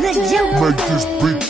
Make this beat.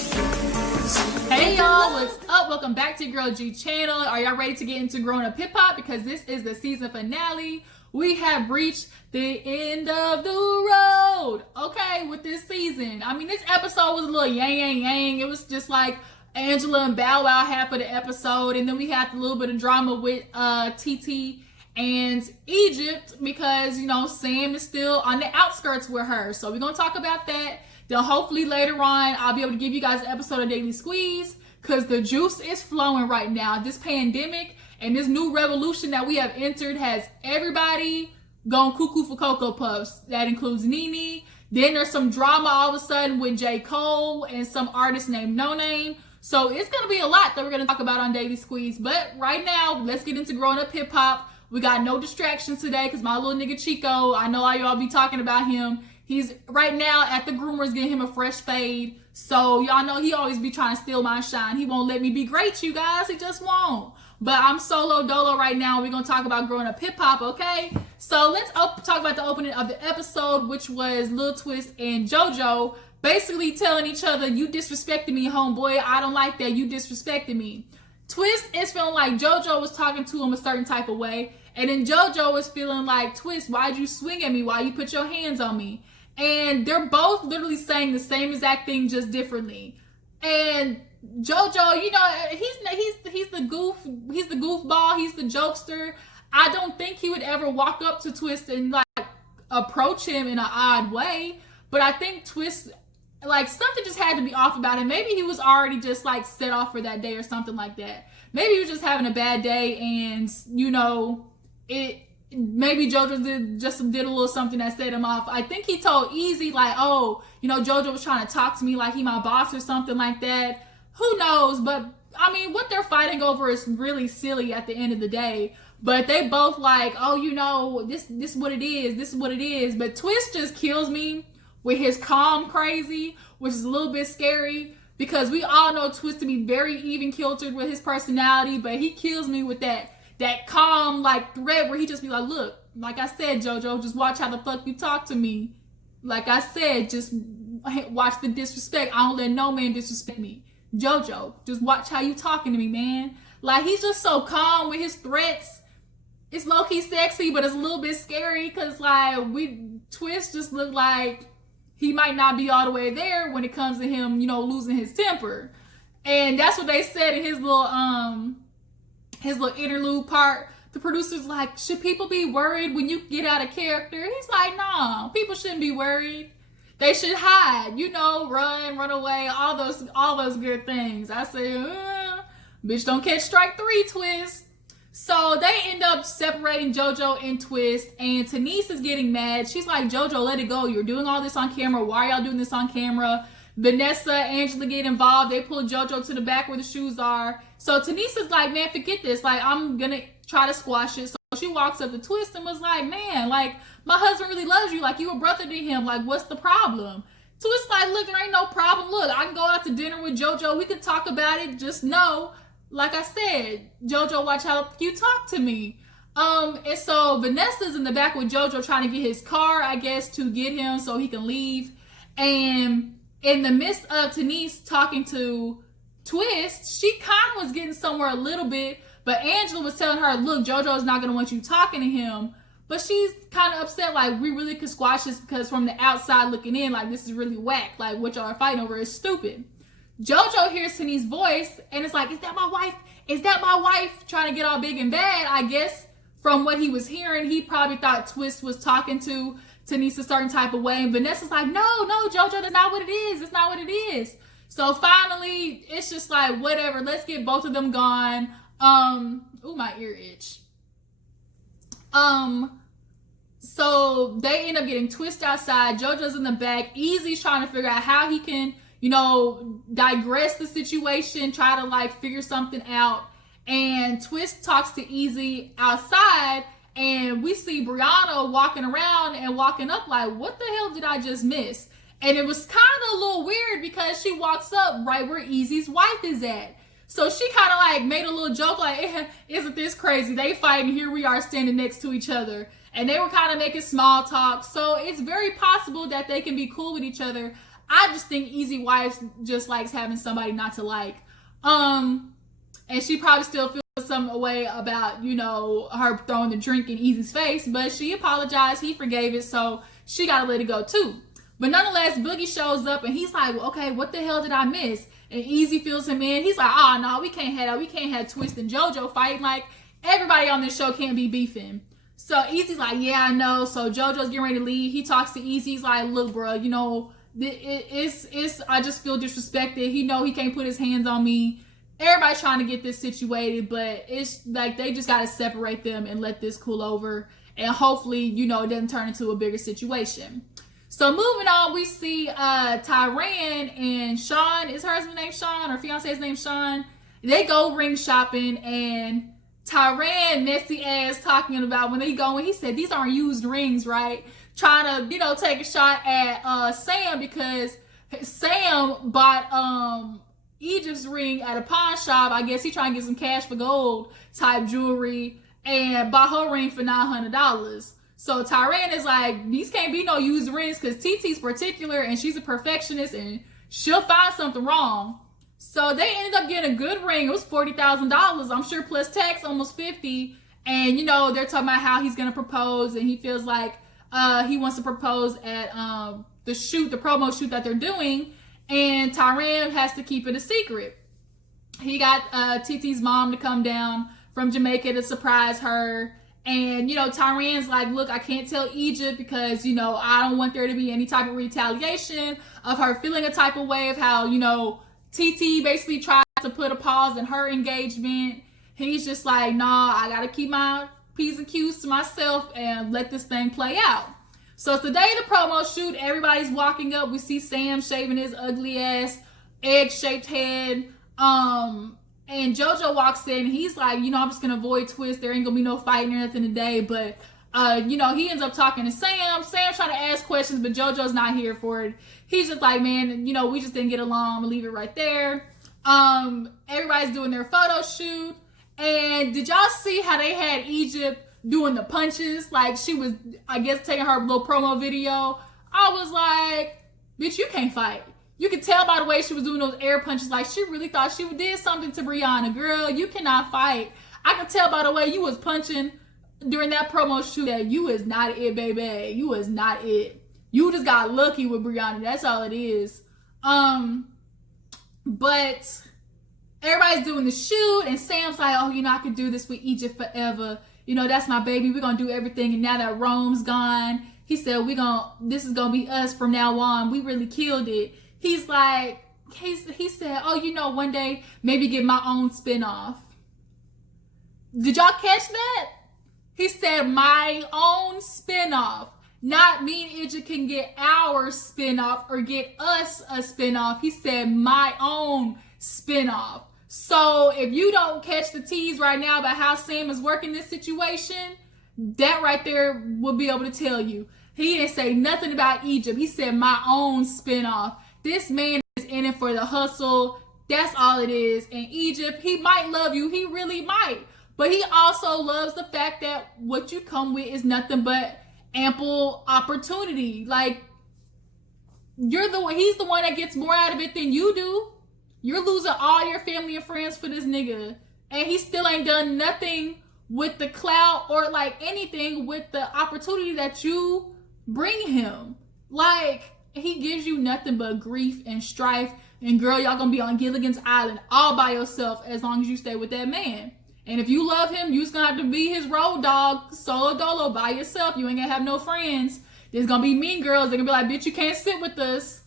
Hey y'all, what's up? Welcome back to Girl G channel. Are y'all ready to get into growing up hip hop? Because this is the season finale. We have reached the end of the road, okay, with this season. I mean, this episode was a little yang. It was just like Angela and Bow Wow half of the episode, and then we had a little bit of drama with TT and Egypt because, you know, Sam is still on the outskirts with her. So we're going to talk about that. Then hopefully later on, I'll be able to give you guys an episode of Daily Squeeze because the juice is flowing right now. This pandemic and this new revolution that we have entered has everybody gone cuckoo for Cocoa Puffs. That includes Nene. Then there's some drama all of a sudden with J. Cole and some artist named No Name. So it's going to be a lot that we're going to talk about on Daily Squeeze. But right now, let's get into growing up hip hop. We got no distractions today because my little nigga Chico, I know y'all be talking about him. He's right now at the groomers getting him a fresh fade. So y'all know he always be trying to steal my shine. He won't let me be great, you guys. He just won't. But I'm solo dolo right now. We're going to talk about growing up hip hop, okay? So let's talk about the opening of the episode, which was Lil Twist and JoJo basically telling each other, you disrespected me, homeboy. I don't like that. You disrespected me. Twist is feeling like JoJo was talking to him a certain type of way. And then JoJo was feeling like, Twist, why'd you swing at me? Why you put your hands on me? And they're both literally saying the same exact thing, just differently. And JoJo, you know, he's the goofball, he's the jokester. I don't think he would ever walk up to Twist and like approach him in an odd way. But I think Twist, like, something just had to be off about him. Maybe he was already just like set off for that day or something like that. Maybe he was just having a bad day, and you know, maybe JoJo did a little something that set him off. I think he told Easy like, oh, you know, JoJo was trying to talk to me like he my boss or something like that. Who knows? But I mean, what they're fighting over is really silly at the end of the day. But they both like, oh, you know, this is what it is. This is what it is. But Twist just kills me with his calm crazy, which is a little bit scary because we all know Twist to be very even-keeled with his personality, but he kills me with that calm like threat where he just be like, look, like I said, JoJo, just watch how the fuck you talk to me. Like I said, just watch the disrespect. I don't let no man disrespect me. JoJo, just watch how you talking to me, man. Like, he's just so calm with his threats. It's low-key sexy, but it's a little bit scary because like Twist just look like he might not be all the way there when it comes to him, you know, losing his temper. And that's what they said in his little interlude part. The producer's like, should people be worried when you get out of character? He's like, no, people shouldn't be worried. They should hide, you know, run away, all those good things. I say, bitch, don't catch strike 3, Twist. So they end up separating JoJo and Twist, and Tanise is getting mad. She's like, JoJo, let it go. You're doing all this on camera. Why are y'all doing this on camera? Vanessa, Angela get involved. They pull JoJo to the back where the shoes are. So Tanise is like, man, forget this. Like, I'm going to try to squash it. So she walks up to Twist and was like, man, like, my husband really loves you. Like, you a brother to him. Like, what's the problem? Twist like, look, there ain't no problem. Look, I can go out to dinner with JoJo. We can talk about it. Just know, like I said, JoJo, watch how you talk to me. And so Vanessa's in the back with JoJo trying to get his car, I guess, to get him so he can leave. And in the midst of Tanise talking to Twist, she kind of was getting somewhere a little bit, but Angela was telling her, look, JoJo's not going to want you talking to him. But she's kind of upset, like, we really could squash this because from the outside looking in, like, this is really whack. Like, what y'all are fighting over is stupid. JoJo hears Tanise's voice, and it's like, is that my wife? Is that my wife? Trying to get all big and bad. I guess from what he was hearing, he probably thought Twist was talking to Tanise a certain type of way. And Vanessa's like, no, JoJo, that's not what it is. It's not what it is. So finally, it's just like, whatever. Let's get both of them gone. Ooh, my ear itch. So they end up getting Twist outside. JoJo's in the back. Easy's trying to figure out how he can, you know, digress the situation, try to like figure something out. And Twist talks to Easy outside, and we see Brianna walking around and walking up like, what the hell did I just miss? And it was kind of a little weird because she walks up right where Easy's wife is at. So she kind of like made a little joke like, isn't this crazy? They fighting, here we are standing next to each other. And they were kind of making small talk. So it's very possible that they can be cool with each other. I just think Easy wife just likes having somebody not to like. And she probably still feels some way about, you know, her throwing the drink in Easy's face, but she apologized. He forgave it, so she got to let it go too. But nonetheless, Boogie shows up and he's like, well, okay, what the hell did I miss? And Easy fills him in. He's like, oh, no, we can't have that. We can't have Twist and JoJo fighting. Like, everybody on this show can't be beefing. So Easy's like, yeah, I know. So JoJo's getting ready to leave. He talks to Easy. He's like, look, bro, you know, it's I just feel disrespected. He know he can't put his hands on me. Everybody's trying to get this situated, but it's like they just got to separate them and let this cool over. And hopefully, you know, it doesn't turn into a bigger situation. So moving on, we see Tyran and Sean. Is her husband's name Sean or fiance's name Sean? They go ring shopping and Tyran messy ass talking about when they go and he said these aren't used rings, right? Trying to, you know, take a shot at Sam because Sam bought Egypt's ring at a pawn shop. I guess he trying to get some cash for gold type jewelry and bought her ring for $900. So Tyran is like, these can't be no used rings because TT's particular and she's a perfectionist and she'll find something wrong. So they ended up getting a good ring. It was $40,000, I'm sure, plus tax, almost 50. And, you know, they're talking about how he's going to propose and he feels like he wants to propose at the promo shoot that they're doing. And Tyran has to keep it a secret. He got TT's mom to come down from Jamaica to surprise her. And, you know, Tyran's like, look, I can't tell Egypt because, you know, I don't want there to be any type of retaliation of her feeling a type of way of how, you know, TT basically tried to put a pause in her engagement. He's just like, nah, I got to keep my P's and Q's to myself and let this thing play out. So today the promo shoot, everybody's walking up. We see Sam shaving his ugly ass, egg-shaped head. And JoJo walks in. He's like, you know, I'm just going to avoid Twist. There ain't going to be no fighting or nothing today. But, you know, he ends up talking to Sam. Sam's trying to ask questions, but JoJo's not here for it. He's just like, man, you know, we just didn't get along. I'm going to leave it right there. Everybody's doing their photo shoot. And did y'all see how they had Egypt doing the punches? Like, she was, I guess, taking her little promo video. I was like, bitch, you can't fight. You could tell by the way she was doing those air punches, like she really thought she did something to Brianna. Girl, you cannot fight. I could tell by the way you was punching during that promo shoot that you is not it, baby. You is not it. You just got lucky with Brianna. That's all it is. But everybody's doing the shoot, and Sam's like, oh, you know, I could do this with Egypt forever. You know, that's my baby. We're going to do everything. And now that Rome's gone, he said, this is going to be us from now on. We really killed it. He's like, he said, oh, you know, one day maybe get my own spinoff. Did y'all catch that? He said, my own spinoff. Not me and Egypt can get our spinoff or get us a spinoff. He said, my own spinoff. So if you don't catch the tease right now about how Sam is working this situation, that right there will be able to tell you. He didn't say nothing about Egypt. He said, my own spinoff. This man is in it for the hustle. That's all it is. And Egypt, he might love you. He really might. But he also loves the fact that what you come with is nothing but ample opportunity. Like, he's the one that gets more out of it than you do. You're losing all your family and friends for this nigga. And he still ain't done nothing with the clout or like anything with the opportunity that you bring him. Like, he gives you nothing but grief and strife. And girl, y'all gonna be on Gilligan's Island all by yourself as long as you stay with that man. And if you love him, you's gonna have to be his road dog, solo dolo, by yourself. You ain't gonna have no friends. There's gonna be mean girls. They're gonna be like, bitch, you can't sit with us.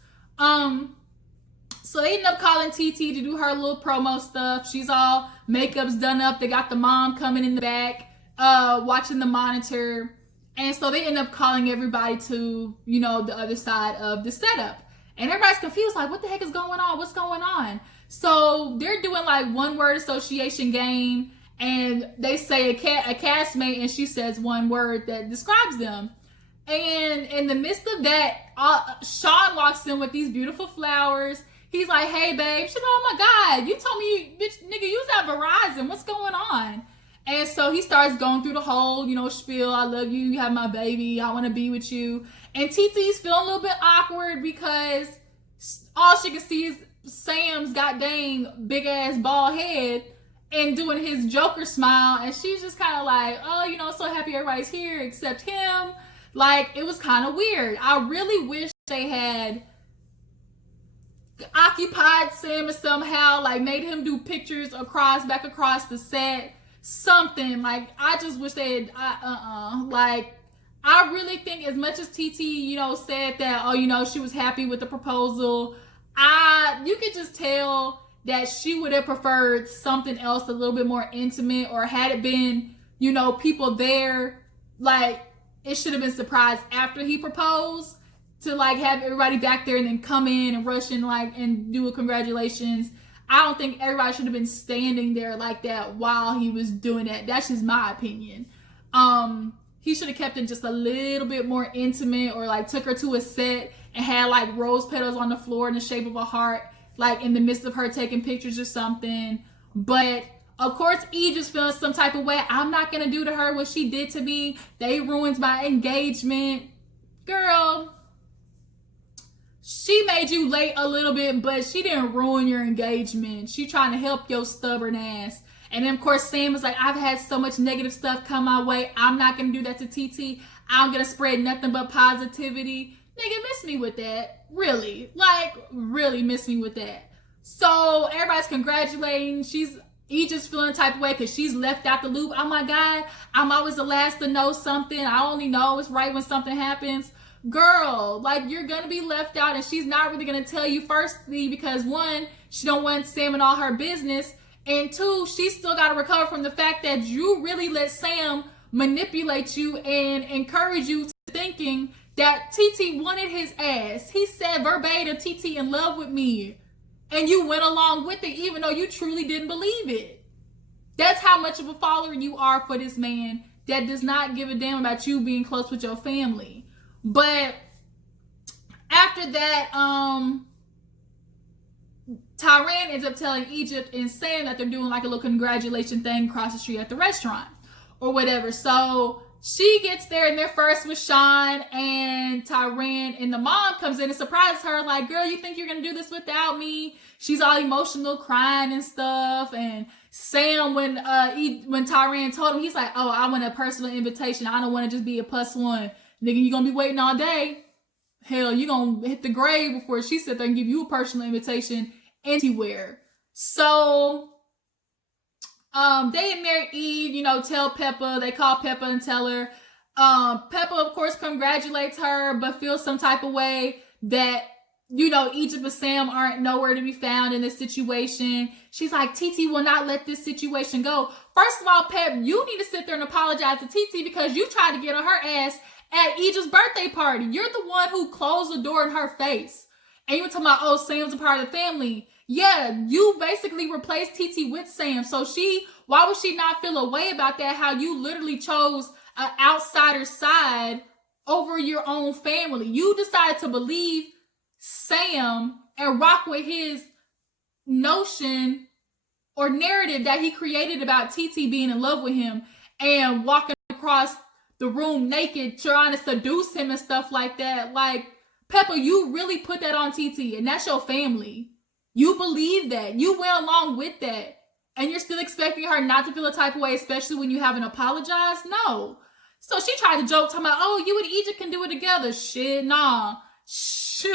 So they end up calling TT to do her little promo stuff. She's all makeup's done up. They got the mom coming in the back, watching the monitor. And so they end up calling everybody to, you know, the other side of the setup. And everybody's confused, like, what the heck is going on? What's going on? So they're doing like one word association game. And they say a castmate, and she says one word that describes them. And in the midst of that, Sean walks in with these beautiful flowers. He's like, hey, babe. She's like, oh, my God. You told me, bitch, nigga, you was at Verizon. What's going on? And so he starts going through the whole, you know, spiel. I love you. You have my baby. I want to be with you. And TT's feeling a little bit awkward because all she can see is Sam's goddamn big ass bald head and doing his Joker smile, and she's just kind of like, oh, you know, so happy everybody's here except him. Like, it was kind of weird. I really wish they had occupied Sam somehow, like made him do pictures back across the set, something. Like, I just wish they had, like, I really think as much as TT, you know, said that, oh, you know, she was happy with the proposal, you could just tell that she would have preferred something else a little bit more intimate, or had it been, you know, people there, like, it should have been surprised after he proposed, to like have everybody back there and then come in and rush in like and do a congratulations. I don't think everybody should have been standing there like that while he was doing that. That's just my opinion. He should have kept it just a little bit more intimate, or like took her to a set and had like rose petals on the floor in the shape of a heart, like in the midst of her taking pictures or something. But of course, Eve is feeling some type of way. I'm not gonna do to her what she did to me. They ruined my engagement. Girl, she made you late a little bit, but she didn't ruin your engagement. She trying to help your stubborn ass. And then, of course, Sam was like, I've had so much negative stuff come my way. I'm not going to do that to TT. I'm going to spread nothing but positivity. Nigga, miss me with that. Really. Like, really miss me with that. So, everybody's congratulating. Egypt's feeling the type of way because she's left out the loop. Oh, my God. I'm always the last to know something. I only know it's right when something happens. Girl, like, you're going to be left out, and she's not really going to tell you, firstly, because, one, she don't want Sam in all her business. And two, she still got to recover from the fact that you really let Sam manipulate you and encourage you to thinking that TT wanted his ass. He said verbatim, TT in love with me. And you went along with it even though you truly didn't believe it. That's how much of a follower you are for this man that does not give a damn about you being close with your family. But after that, Tyran ends up telling Egypt and Sam that they're doing like a little congratulation thing across the street at the restaurant or whatever. So she gets there and they're first with Sean and Tyran, and the mom comes in and surprises her like, girl, you think you're going to do this without me? She's all emotional, crying and stuff. And Sam, when Tyran told him, he's like, oh, I want a personal invitation. I don't want to just be a plus one. Nigga, you going to be waiting all day. Hell, you going to hit the grave before she sit there and give you a personal invitation anywhere. So they and Mary Eve, you know, tell Peppa, they call Peppa and tell her. Peppa, of course, congratulates her, but feels some type of way that, you know, Egypt and Sam aren't nowhere to be found in this situation. She's like, TT will not let this situation go. First of all, Pep, you need to sit there and apologize to TT because you tried to get on her ass at Egypt's birthday party. You're the one who closed the door in her face. And you were talking about, oh, Sam's a part of the family. Yeah, you basically replaced TT with Sam. So why would she not feel a way about that? How you literally chose an outsider side over your own family. You decided to believe Sam and rock with his notion or narrative that he created about TT being in love with him and walking across the room naked, trying to seduce him and stuff like that. Like, Peppa, you really put that on TT, and that's your family. You believe that. You went along with that. And you're still expecting her not to feel a type of way, especially when you haven't apologized? No. So she tried to joke, talking about, oh, you and Egypt can do it together. Shit, nah. Who's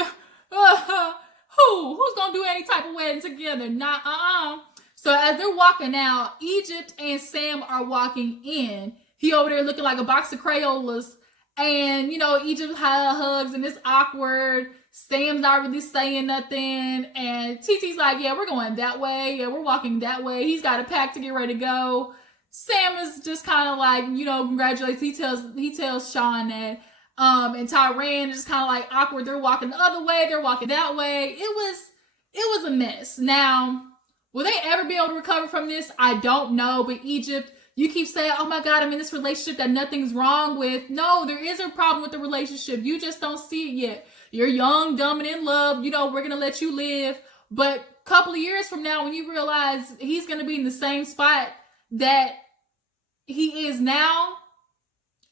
gonna do any type of wedding together? Nah, So as they're walking out, Egypt and Sam are walking in. He over there looking like a box of Crayolas. And, you know, Egypt hugs and it's awkward. Sam's not really saying nothing. And TT's like, yeah, we're going that way. Yeah, we're walking that way. He's got a pack to get ready to go. Sam is just kind of like, you know, congratulates. He tells Sean that. And Tyran is just kind of like awkward. They're walking the other way. They're walking that way. It was a mess. Now, will they ever be able to recover from this? I don't know. But Egypt, you keep saying, oh my God, I'm in this relationship that nothing's wrong with. No, there is a problem with the relationship. You just don't see it yet. You're young, dumb, and in love. You know, we're going to let you live. But a couple of years from now, when you realize he's going to be in the same spot that he is now,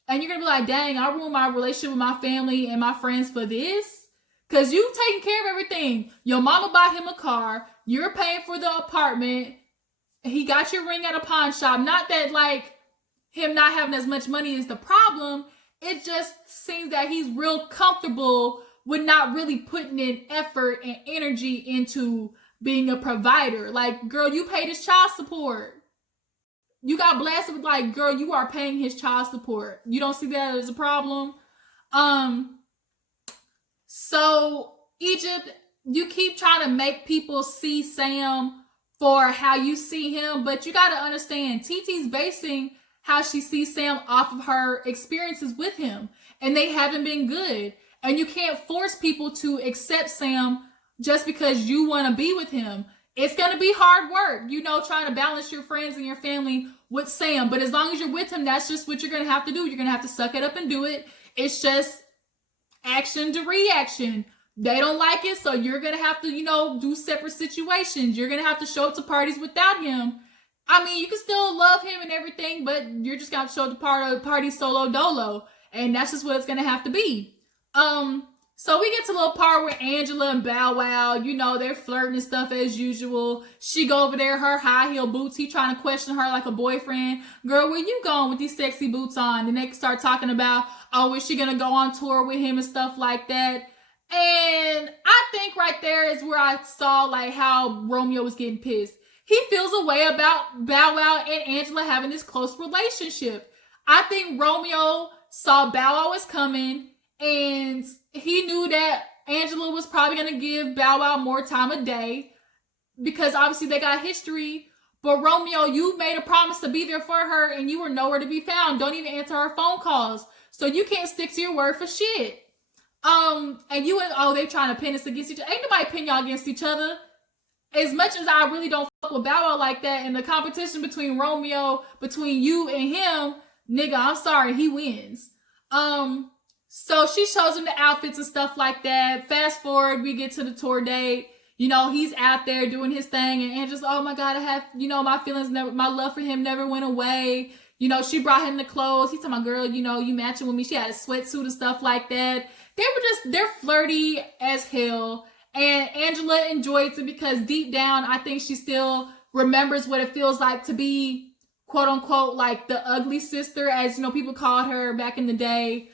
and you're going to be like, dang, I ruined my relationship with my family and my friends for this. Because you taking care of everything. Your mama bought him a car. You're paying for the apartment. He got your ring at a pawn shop. Not that, like, him not having as much money is the problem. It just seems that he's real comfortable with not really putting in effort and energy into being a provider. Like, girl, you paid his child support. You got blasted with, like, girl, you are paying his child support. You don't see that as a problem? So Egypt, you keep trying to make people see Sam for how you see him, but you got to understand, TT's basing how she sees Sam off of her experiences with him, and they haven't been good. And you can't force people to accept Sam just because you want to be with him. It's going to be hard work, you know, trying to balance your friends and your family with Sam. But as long as you're with him, that's just what you're going to have to do. You're going to have to suck it up and do it. It's just action to reaction. They don't like it, so you're going to have to, you know, do separate situations. You're going to have to show up to parties without him. I mean, you can still love him and everything, but you're just going to show up to party solo dolo. And that's just what it's going to have to be. So we get to a little part where Angela and Bow Wow, you know, they're flirting and stuff as usual. She go over there, her high heel boots. He trying to question her like a boyfriend. Girl, where you going with these sexy boots on? And they start talking about, oh, is she going to go on tour with him and stuff like that? And I think right there is where I saw like how Romeo was getting pissed. He feels a way about Bow Wow and Angela having this close relationship. I think Romeo saw Bow Wow was coming, and he knew that Angela was probably going to give Bow Wow more time of day because obviously they got history. But Romeo, you made a promise to be there for her and you were nowhere to be found. Don't even answer her phone calls. So you can't stick to your word for shit. And you and, oh, they trying to pin us against each other. Ain't nobody pin y'all against each other. As much as I really don't fuck with Bow Wow like that, and the competition between Romeo, between you and him, nigga, I'm sorry, he wins. So she shows him the outfits and stuff like that. Fast forward, we get to the tour date. You know, he's out there doing his thing, and Angela's, oh my God, I have, you know, my feelings never, my love for him never went away. You know, she brought him the clothes. He's talking about, girl, you know, you matching with me. She had a sweatsuit and stuff like that. They're flirty as hell. And Angela enjoys it because deep down, I think she still remembers what it feels like to be, quote unquote, like the ugly sister, as, you know, people called her back in the day.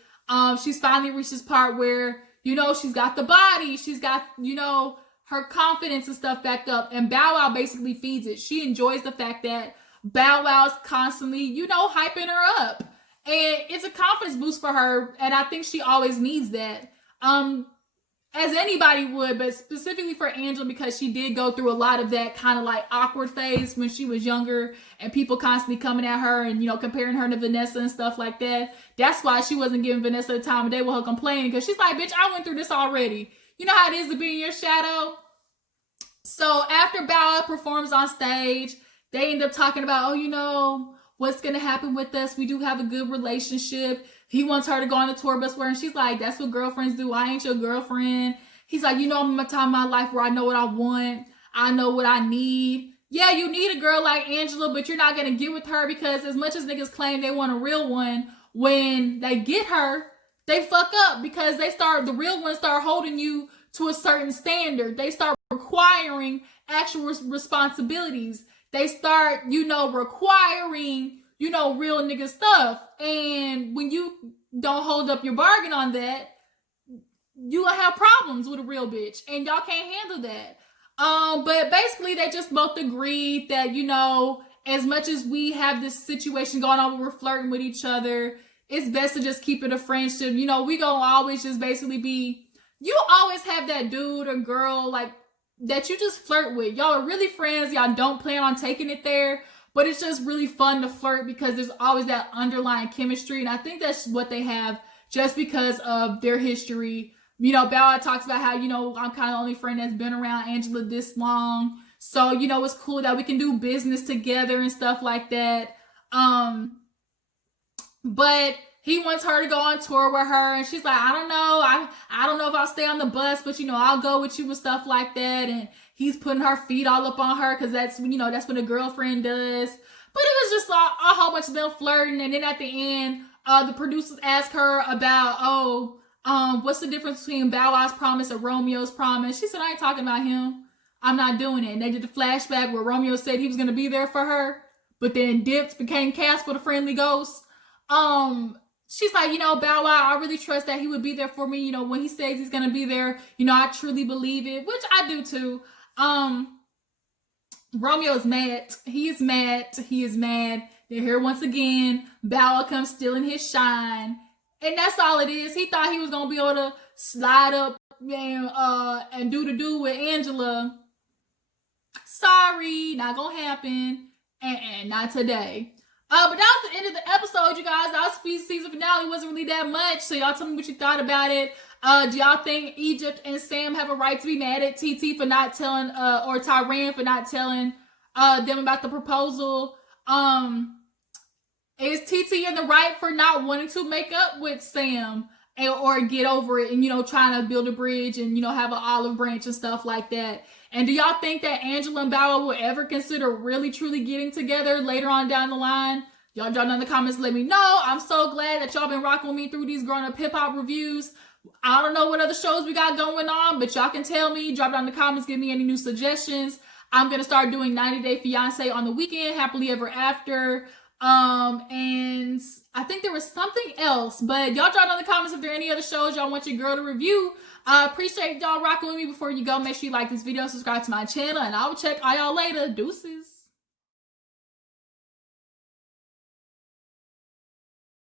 She's finally reached this part where, you know, she's got the body, she's got, you know, her confidence and stuff back up. And Bow Wow basically feeds it. She enjoys the fact that Bow Wow's constantly, you know, hyping her up. And it's a confidence boost for her. And I think she always needs that. As anybody would, but specifically for Angela, because she did go through a lot of that kind of like awkward phase when she was younger and people constantly coming at her and, you know, comparing her to Vanessa and stuff like that. That's why she wasn't giving Vanessa the time of day with her complaining, because she's like, bitch, I went through this already. You know how it is to be in your shadow? So after Bow Wow performs on stage, they end up talking about, oh, you know, what's going to happen with us? We do have a good relationship. He wants her to go on the tour bus with her, and she's like, that's what girlfriends do. I ain't your girlfriend. He's like, you know, I'm in a time in my life where I know what I want. I know what I need. Yeah, you need a girl like Angela, but you're not going to get with her because as much as niggas claim they want a real one, when they get her, they fuck up because the real ones start holding you to a certain standard. They start requiring actual responsibilities. They start, you know, requiring, you know, real nigga stuff. And when you don't hold up your bargain on that, you will have problems with a real bitch. And y'all can't handle that. But basically they just both agreed that, you know, as much as we have this situation going on where we're flirting with each other, it's best to just keep it a friendship. You know, we gonna always just basically be, you always have that dude or girl like that you just flirt with. Y'all are really friends. Y'all don't plan on taking it there. But it's just really fun to flirt because there's always that underlying chemistry. And I think that's what they have just because of their history. You know, Bow Wow talks about how, you know, I'm kind of the only friend that's been around Angela this long. So, you know, it's cool that we can do business together and stuff like that. But he wants her to go on tour with her. And she's like, I don't know. I don't know if I'll stay on the bus, but, you know, I'll go with you and stuff like that. And he's putting her feet all up on her because that's, you know, that's what a girlfriend does. But it was just a whole bunch of them flirting. And then at the end, the producers asked her about, oh, What's the difference between Bow Wow's promise and Romeo's promise? She said, I ain't talking about him. I'm not doing it. And they did the flashback where Romeo said he was going to be there for her, but then dipped, became Casper the friendly ghost. She's like, Bow Wow, I really trust that he would be there for me. When he says he's going to be there, I truly believe it, which I do too. Romeo's mad. He is mad. They're here once again. Bow Wow comes stealing his shine. And that's all it is. He thought he was going to be able to slide up and do with Angela. Sorry, not going to happen. And not today. But that was the end of the episode, you guys. Our season finale wasn't really that much. So y'all tell me what you thought about it. Do y'all think Egypt and Sam have a right to be mad at TT for not telling, or Tyran for not telling them about the proposal? Is TT in the right for not wanting to make up with Sam or get over it and, trying to build a bridge and, have an olive branch and stuff like that? And do y'all think that Angela and Bow Wow will ever consider really, truly getting together later on down the line? Y'all drop down in the comments, let me know. I'm so glad that y'all been rocking with me through these Grown Up Hip Hop reviews. I don't know what other shows we got going on, but y'all can tell me. Drop down in the comments, give me any new suggestions. I'm going to start doing 90 Day Fiance on the weekend, Happily Ever After. And I think there was something else, but y'all drop down in the comments if there are any other shows y'all want your girl to review. I appreciate y'all rocking with me. Before you go, make sure you like this video, subscribe to my channel, and I will check all y'all later. Deuces.